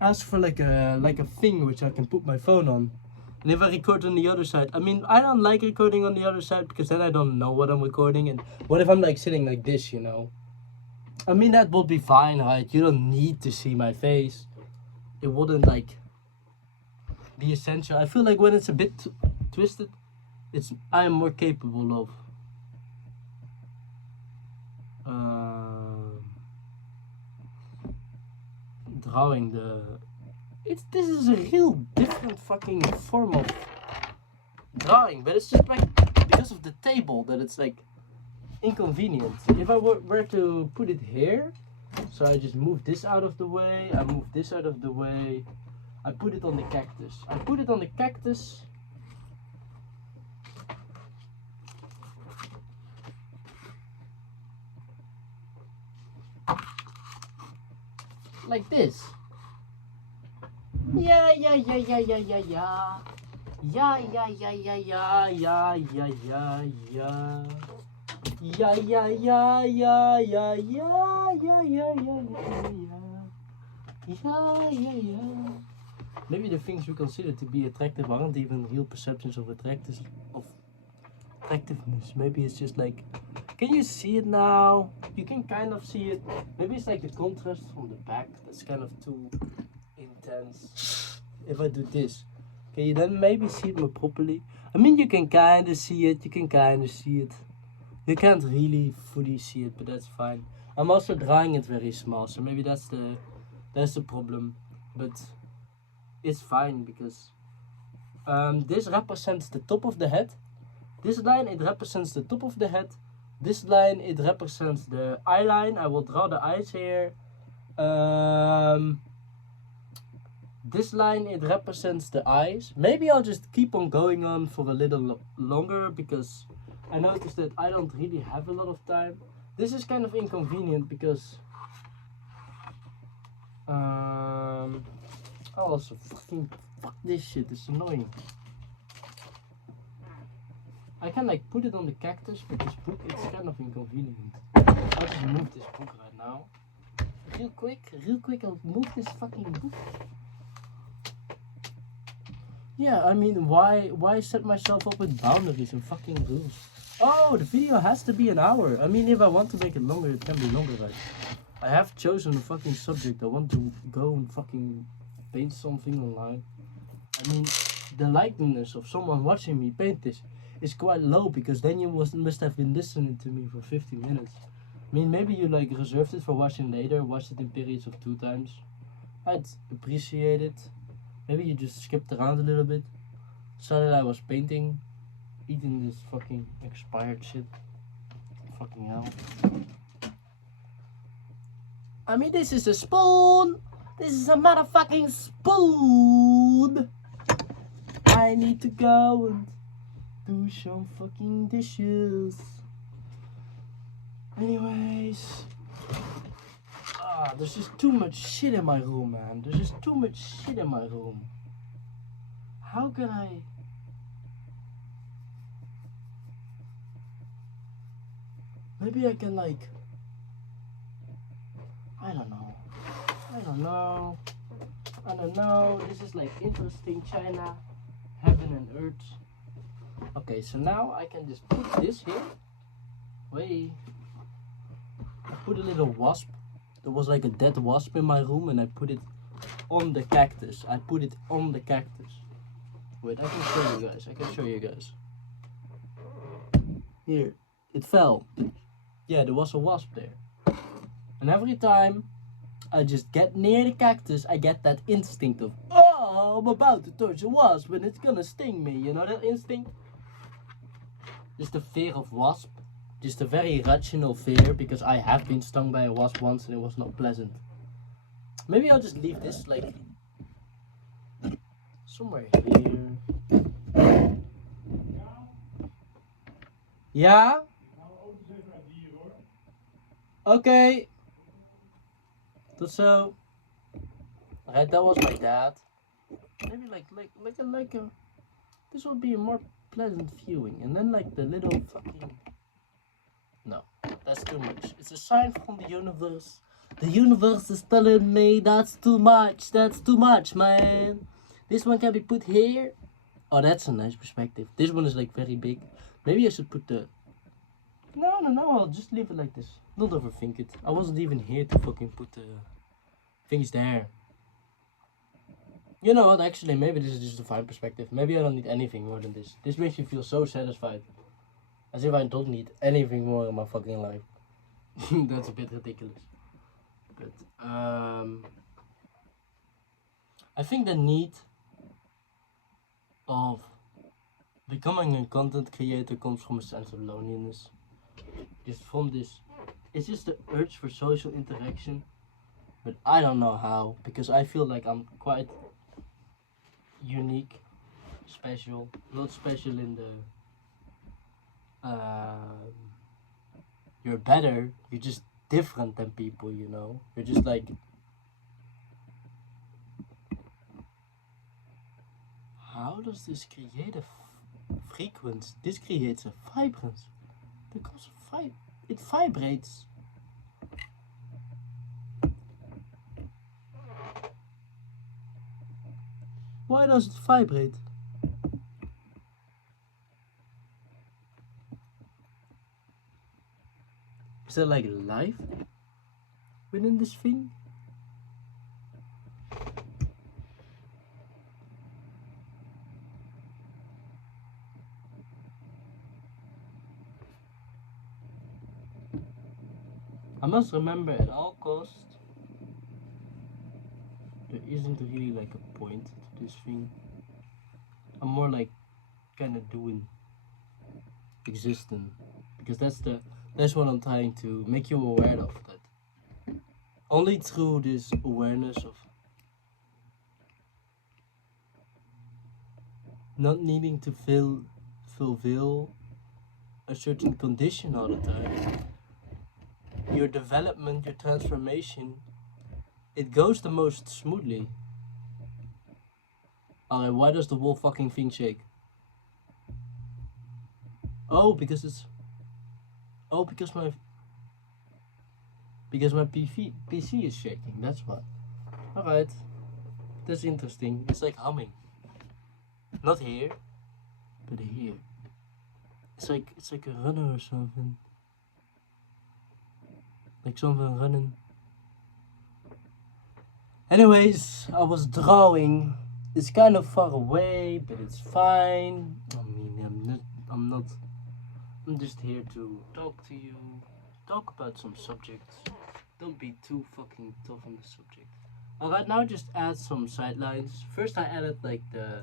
ask for like a thing which I can put my phone on. And if I record on the other side, I mean, I don't like recording on the other side because then I don't know what I'm recording. And what if I'm like sitting like this, you know? I mean, that would be fine, right? You don't need to see my face. It wouldn't like be essential. I feel like when it's a bit twisted, I am more capable of drawing the... This is a real different fucking form of drawing, but it's just like because of the table that it's like inconvenient. If I were to put it here, so I just move this out of the way, I move this out of the way, I put it on the cactus. Like this. Yeah. Yeah. Maybe the things we consider to be attractive aren't even real perceptions of attractiveness. Maybe it's just like, can you see it now? You can kind of see it. Maybe it's like the contrast from the back that's kind of too intense. If I do this, can you then maybe see it more properly? I mean, you can kind of see it. You can't really fully see it, but that's fine. I'm also drawing it very small, so maybe that's the problem. But it's fine because this represents the top of the head. This line, it represents the top of the head. This line, it represents the eye line. I will draw the eyes here. This line, it represents the eyes. Maybe I'll just keep on going on for a little longer because I noticed that I don't really have a lot of time. This is kind of inconvenient because also fuck this shit, it's annoying. I can like put it on the cactus, but this book, it's kind of inconvenient. I'll just move this book right now. Real quick, I'll move this fucking book. Yeah, I mean, why set myself up with boundaries and fucking rules? Oh, the video has to be an hour. I mean, if I want to make it longer, it can be longer, right? I have chosen a fucking subject. I want to go and fucking paint something online. I mean, the likeliness of someone watching me paint this is quite low, because then you must have been listening to me for 50 minutes. I mean, maybe you like reserved it for watching later, watched it in periods of 2 times. I'd appreciate it. Maybe you just skipped around a little bit, saw that I was painting, eating this fucking expired shit. Fucking hell. I mean, this is a spoon! This is a motherfucking spoon! I need to go and do some fucking dishes. Anyways. There's just too much shit in my room, man. There's just too much shit in my room. How can I... Maybe I can like... I don't know. This is like interesting China. Heaven and earth. Okay, so now I can just put this here. Wait. I put a little wasp. There was like a dead wasp in my room, and I put it on the cactus. Wait, I can show you guys. Here, it fell. Yeah, there was a wasp there. And every time I just get near the cactus, I get that instinct of, oh, I'm about to touch a wasp and it's gonna sting me. You know that instinct? Just the fear of wasp. Just a very rational fear, because I have been stung by a wasp once and it was not pleasant. Maybe I'll just leave this like somewhere here. Yeah? Okay. Tot zo. Right, that was my dad. Maybe like a this will be a more pleasant viewing, and then like the little fucking... No, that's too much. It's a sign from the universe. The universe is telling me that's too much. That's too much, man. This one can be put here. Oh, that's a nice perspective. This one is like very big. Maybe I should put the... No, I'll just leave it like this. Don't overthink it. I wasn't even here to fucking put the things there. You know what, actually, maybe this is just a fine perspective. Maybe I don't need anything more than this. This makes me feel so satisfied. As if I don't need anything more in my fucking life. That's a bit ridiculous. But, I think the need of becoming a content creator comes from a sense of loneliness. Just from this, it's just the urge for social interaction. But I don't know how, because I feel like I'm quite unique, special. Not special in the you're better, you're just different than people, you know? You're just like... How does this create a frequency? This creates a vibrance. There comes a it vibrates. Why does it vibrate? Is there like life within this thing? I must remember at all costs, there isn't really like a point to this thing. I'm more like kind of doing, existing, because that's what I'm trying to make you aware of. That only through this awareness of not needing to fulfill a certain condition all the time, your development, your transformation, it goes the most smoothly. Alright, why does the whole fucking thing shake? Oh, because it's. Oh, because my PC is shaking. That's why. All right. That's interesting. It's like humming. Not here, but here. It's like a runner or something. Like something running. Anyways, I was drawing. It's kind of far away, but it's fine. I mean, I'm just here to talk to you, talk about some subjects. Don't be too fucking tough on the subject. Alright, now just add some sidelines. First I added like the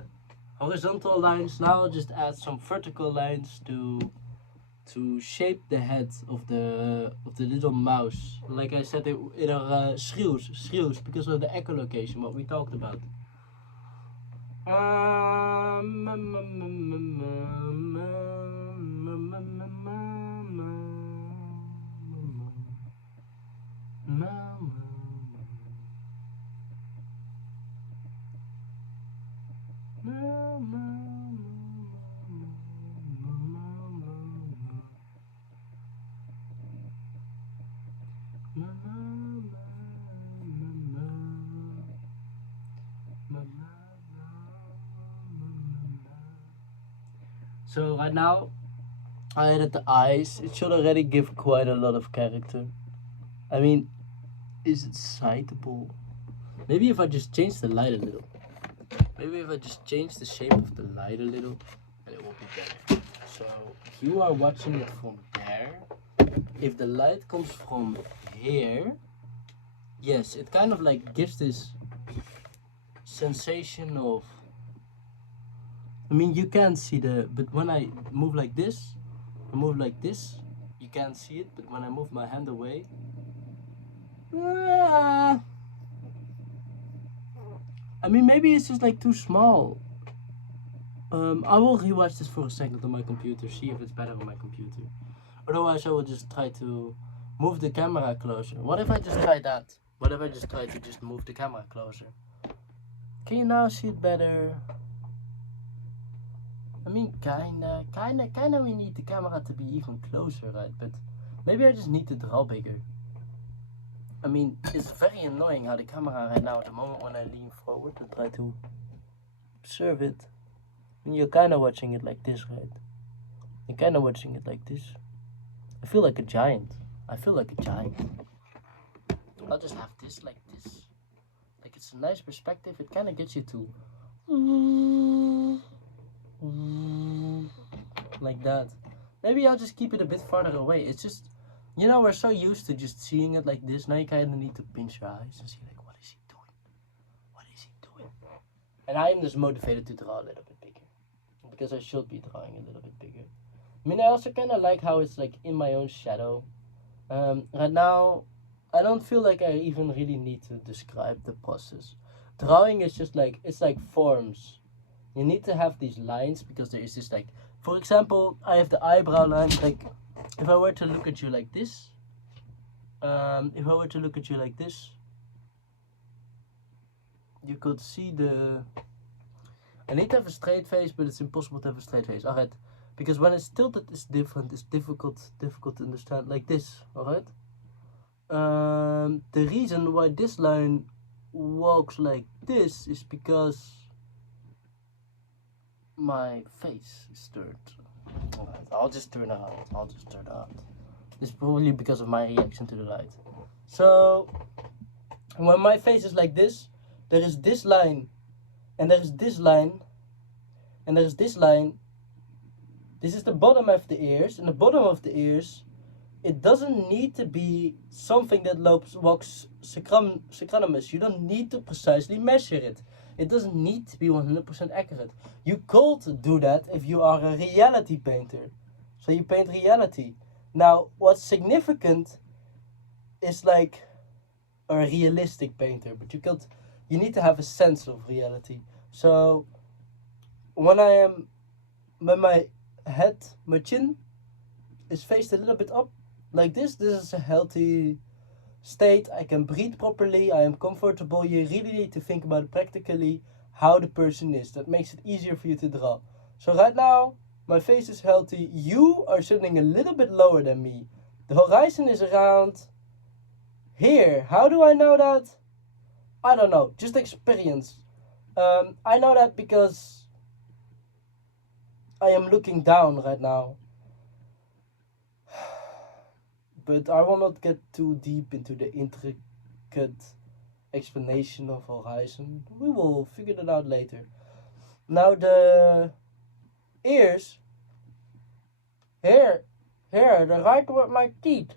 horizontal lines. Now I'll just add some vertical lines to shape the head of the little mouse. Like I said, it are schreeuws because of the echolocation, what we talked about. So right now, I added the eyes. It should already give quite a lot of character. I mean, is it sightable? Maybe if I just change the light a little. Maybe if I just change the shape of the light a little, then it will be better. So you are watching it from there. If the light comes from here, yes, it kind of like gives this sensation of. I mean, you can't see but when I move like this, you can't see it. But when I move my hand away, I mean, maybe it's just like too small. I will rewatch this for a second on my computer, see if it's better on my computer. Otherwise, I will just try to move the camera closer. What if I just try that? What if I just try to just move the camera closer? Can you now see it better? I mean, kinda we need the camera to be even closer, right? But maybe I just need to draw bigger. I mean, it's very annoying how the camera right now, at the moment when I lean forward and try to observe it, and you're kinda watching it like this, right? You're kinda watching it like this. I feel like a giant. I'll just have this like this. Like it's a nice perspective. It kinda gets you to like that. Maybe I'll just keep it a bit farther away. It's just, you know, we're so used to just seeing it like this. Now you kind of need to pinch your eyes and see like, what is he doing? What is he doing? And I am just motivated to draw a little bit bigger because I should be drawing a little bit bigger. I mean, I also kind of like how it's like in my own shadow. Right now, I don't feel like I even really need to describe the process. Drawing is just like, it's like forms. You need to have these lines because there is this like, for example, I have the eyebrow line. Like, if I were to look at you like this, you could see the. I need to have a straight face, but it's impossible to have a straight face. Alright, because when it's tilted, it's different. It's difficult to understand. Like this. Alright. The reason why this line walks like this is because my face is turned. Alright, I'll just turn around. It's probably because of my reaction to the light. So, when my face is like this, there is this line, and there is this line, and there is this line. This is the bottom of the ears, and the bottom of the ears, it doesn't need to be something that walks synchronous. You don't need to precisely measure it. It doesn't need to be 100% accurate. You could do that if you are a reality painter. So you paint reality. Now, what's significant is like a realistic painter, but you need to have a sense of reality. So when my chin is faced a little bit up, like this is a healthy state. I can breathe properly, I am comfortable. You really need to think about practically how the person is. That makes it easier for you to draw. So right now, My face is healthy. You are sitting a little bit lower than me. The horizon is around here. How do I know that? I don't know. Just experience. I know that because I am looking down right now. But I will not get too deep into the intricate explanation of horizon. We will figure that out later. Now the ears, here, they're right with my teeth.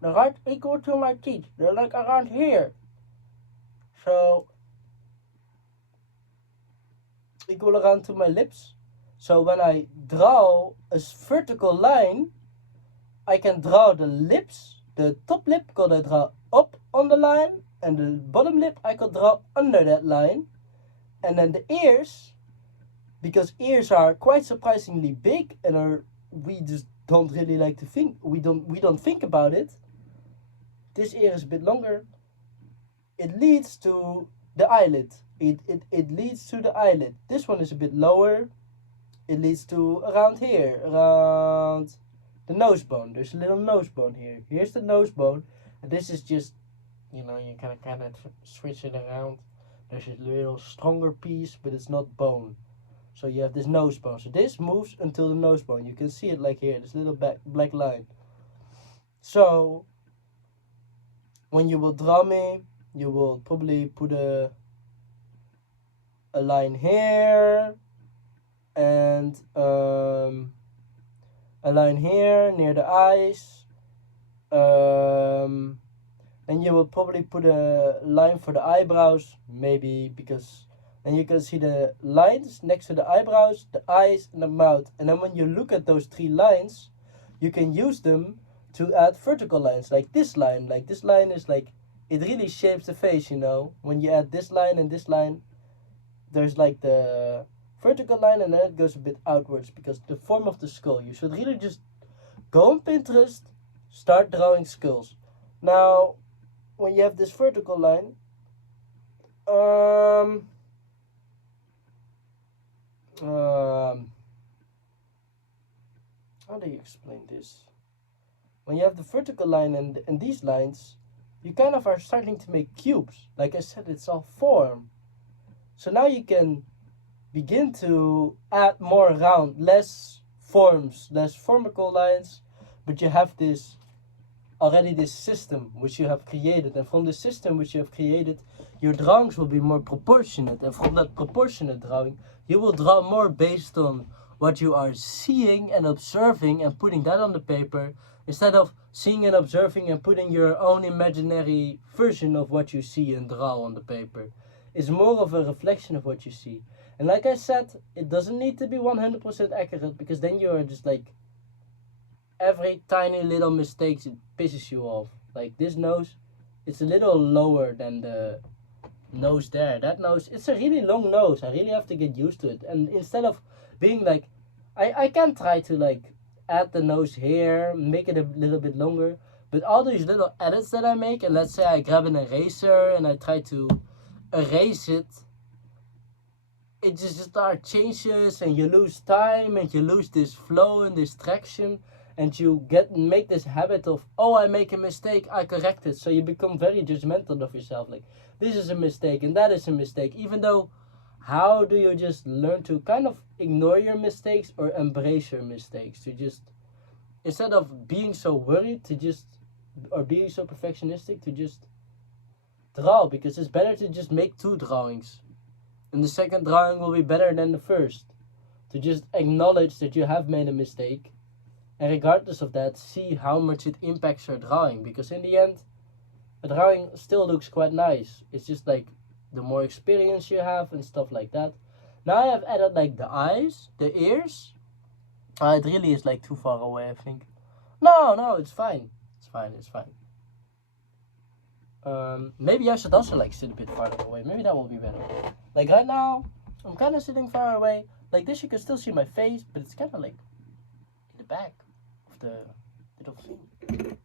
They're right equal to my teeth. They're like around here. So, equal around to my lips. So when I draw a vertical line, I can draw the lips, the top lip could I draw up on the line, and the bottom lip I could draw under that line. And then the ears, because ears are quite surprisingly big and we just don't really like to think, we don't think about it. This ear is a bit longer. It leads to the eyelid. It leads to the eyelid. This one is a bit lower. It leads to around here, around the nose bone. There's a little nose bone here. Here's the nose bone, and this is just, you kind of switch it around. There's a little stronger piece, but it's not bone. So you have this nose bone. So this moves until the nose bone. You can see it like here, this little black line. So when you will draw me, you will probably put a line here and a line here near the eyes. Then you will probably put a line for the eyebrows, maybe, because then you can see the lines next to the eyebrows, the eyes, and the mouth. And then when you look at those 3 lines, you can use them to add vertical lines, like this line. Like this line is like, it really shapes the face, When you add this line and this line, there's like the vertical line, and then it goes a bit outwards because the form of the skull. You should really just go on Pinterest, start drawing skulls. Now, when you have this vertical line, how do you explain this? When you have the vertical line and these lines, you kind of are starting to make cubes. Like I said, it's all form. So now you can begin to add more around, less forms, less formical lines, but you have this system which you have created, and from the system which you have created, your drawings will be more proportionate, and from that proportionate drawing, you will draw more based on what you are seeing and observing and putting that on the paper, instead of seeing and observing and putting your own imaginary version of what you see and draw on the paper. It's more of a reflection of what you see. And like I said, it doesn't need to be 100% accurate, because then you are just like, every tiny little mistake, it pisses you off. Like this nose, it's a little lower than the nose there. That nose, it's a really long nose. I really have to get used to it. And instead of being like, I can try to like add the nose here, make it a little bit longer, but all these little edits that I make, and let's say I grab an eraser and I try to erase it, it just start changes, and you lose time, and you lose this flow and this traction, and you make this habit of, oh, I make a mistake, I correct it. So you become very judgmental of yourself, like this is a mistake and that is a mistake, even though, how do you just learn to kind of ignore your mistakes or embrace your mistakes? To just, instead of being so worried to just, or being so perfectionistic, to just draw, because it's better to just make 2 drawings. And the second drawing will be better than the first. To just acknowledge that you have made a mistake, and regardless of that, see how much it impacts your drawing. Because in the end, a drawing still looks quite nice. It's just like, the more experience you have and stuff like that. Now I have added like the eyes, the ears. It really is like too far away, I think. No, it's fine. It's fine. Maybe I should also like sit a bit farther away. Maybe that will be better. Like right now, I'm kind of sitting far away. Like this, you can still see my face, but it's kind of like in the back of the little thing.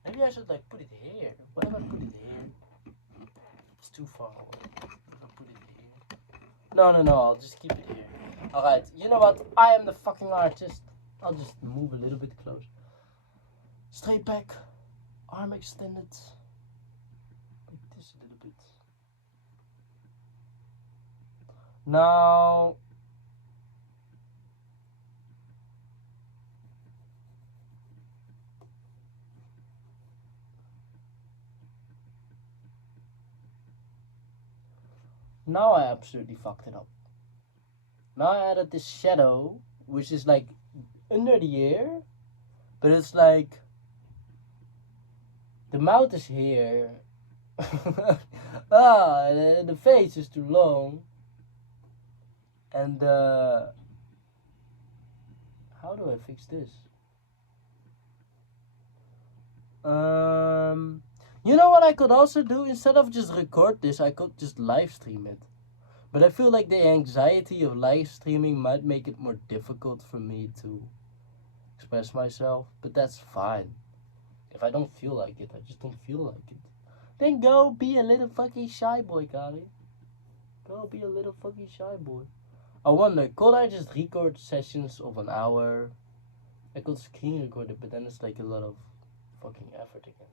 Maybe I should like put it here. What if I put it here? It's too far away. Put it here. No, I'll just keep it here. Alright, you know what? I am the fucking artist. I'll just move a little bit closer. Straight back, arm extended. Like this a little bit. Now, I absolutely fucked it up. Now I added this shadow, which is like under the ear, but it's like the mouth is here. The face is too long. And how do I fix this? You know what I could also do? Instead of just record this, I could just live stream it. But I feel like the anxiety of live streaming might make it more difficult for me to express myself. But that's fine. If I don't feel like it, I just don't feel like it. Then go be a little fucking shy boy, Kari. Go be a little fucking shy boy. I wonder, could I just record sessions of an hour? I could screen record it, but then it's like a lot of fucking effort again.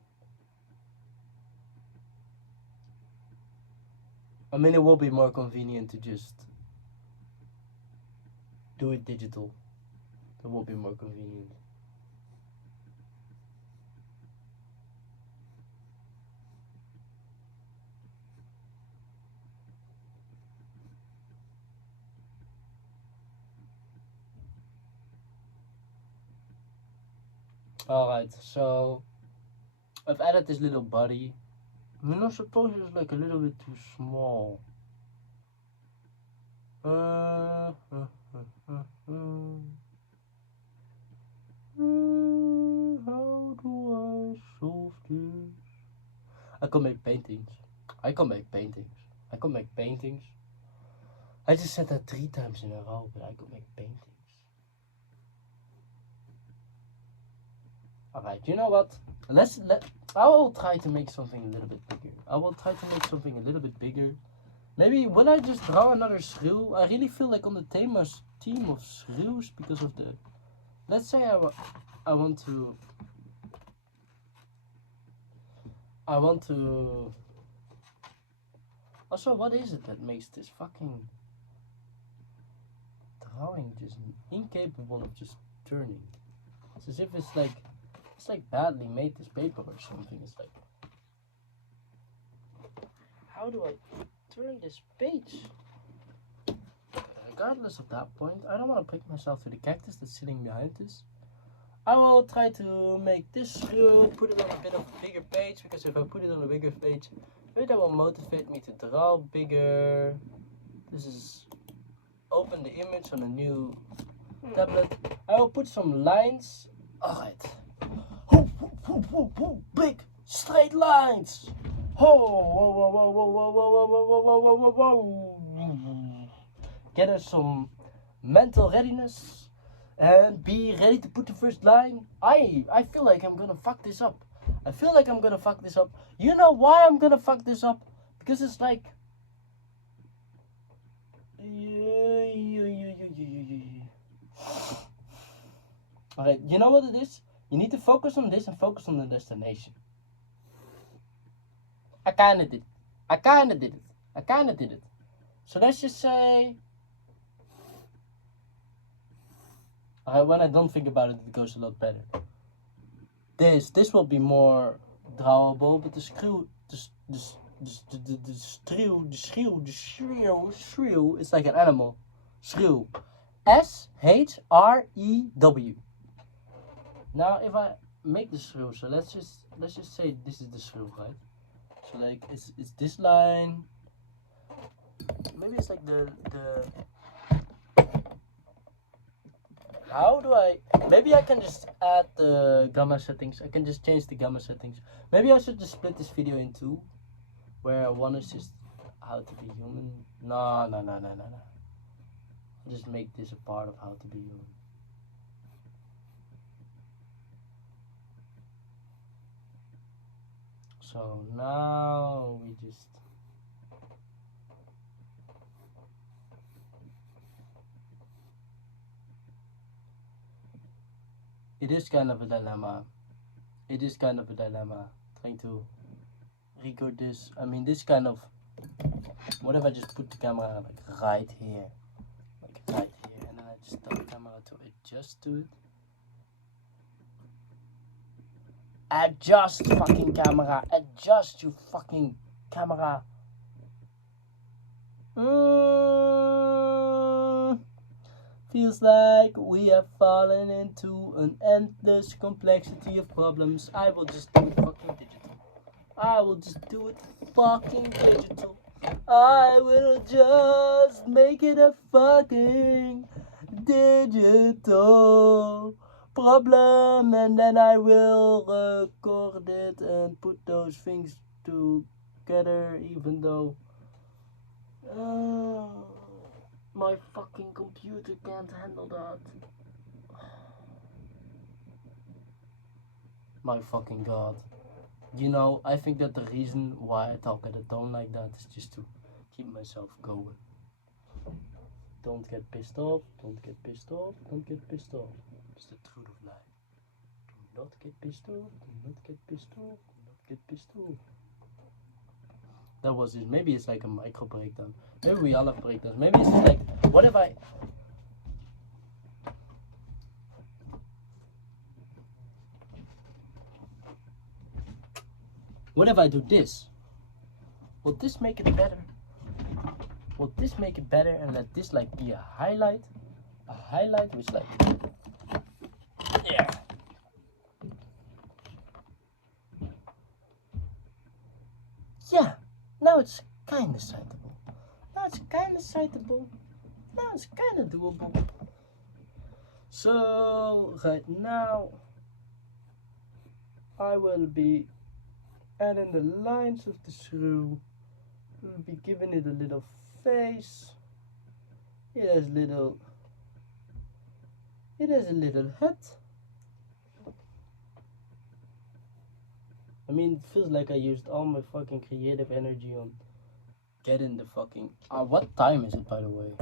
I mean, it will be more convenient to just do it digital. It will be more convenient. Alright, so I've added this little body. I mean, I suppose it's like a little bit too small. How do I solve this? I could make paintings. I could make paintings. I just said that 3 times in a row, but I could make paintings. Alright, you know what? I will try to make something a little bit bigger. Maybe will I just draw another shrew? I really feel like on the theme of shrews because of the. Let's say I want to. Also, what is it that makes this fucking drawing just incapable of just turning? It's as if it's like badly made, this paper or something. It's like, how do I turn this page? Regardless of that point, I don't want to pick myself to the cactus that's sitting behind this. I will try to make this through, put it on a bit of a bigger page, because if I put it on a bigger page, maybe that will motivate me to draw bigger. This is open the image on a new tablet. I will put some lines. Alright. Big straight lines. Gather some mental readiness and be ready to put the first line. I feel like I'm gonna fuck this up. You know why I'm gonna fuck this up? Because it's like alright, you know what it is? You need to focus on this and focus on the destination. I kinda did it. So let's just say, when I don't think about it, it goes a lot better. This will be more drawable, but the shrew is like an animal. Shrew. SHREW. Now if I make the shrew, so let's just say this is the shrew, right? So like it's this line. Maybe it's like the how do I, maybe I can just add the gamma settings. I can just change the gamma settings. Maybe I should just split this video in 2, where one is just how to be human. No. I'll just make this a part of how to be human. So now we just It is kind of a dilemma. It is kind of a dilemma trying to record this. I mean, this kind of. What if I just put the camera like right here? Like right here, and then I just tell the camera to adjust to it. Adjust, fucking camera. Adjust, you fucking camera. Feels like we have fallen into an endless complexity of problems. I will just do it fucking digital. I will just do it fucking digital. I will just make it a fucking digital problem, and then I will record it and put those things together, even though my fucking computer can't handle that. My fucking god. You know, I think that the reason why I talk at a tone like that is just to keep myself going. Don't get pissed off, don't get pissed off, don't get pissed off. It's the truth of life. Do not get pissed off, do not get pissed off, do not get pissed off. That was it. Maybe it's like a micro breakdown. Maybe we all have breakdowns. Maybe it's like, what if I... What if I do this? Will this make it better? Will this make it better and let this like be a highlight? A highlight which like... Yeah. Yeah. Now it's kinda citable. Now it's kinda citable. Now it's kinda doable. So right now I will be adding the lines of the shrew. We'll be giving it a little face. It has a little head. I mean, it feels like I used all my fucking creative energy on getting the fucking... what time is it, by the way?